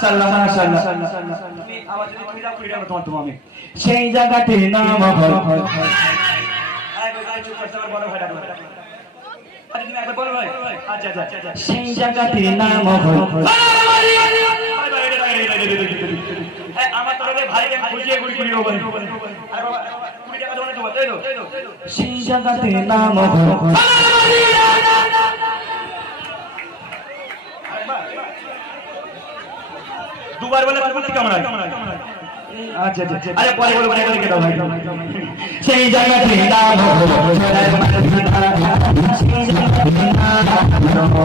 মাশাআল্লাহ মাশাআল্লাহ তুমি আবার যদি তুমি যাও কুড়ি টাকা তোমার তুমি সেই জায়গাটির নাম হয় চুপ করতে আমার বড় ভাই ডাকলো আরে তুমি একবার বলো ভাই আচ্ছা আচ্ছা সেই জায়গাটির নাম হয় হ্যাঁ আমার তোরে ভাইকে খুঁজিয়ে গুড়ি গুড়ি রোবন আরে বাবা 20 টাকা দোনে তোমার তাই তো সেই জায়গাটির নাম হয় দুবার বলে প্রতি কেমন হয় আচ্ছা আচ্ছা আরে পরে বলবো না এগুলো কে দাও ভাই সেই জায়গাতে নাম সেই জায়গাতে নাম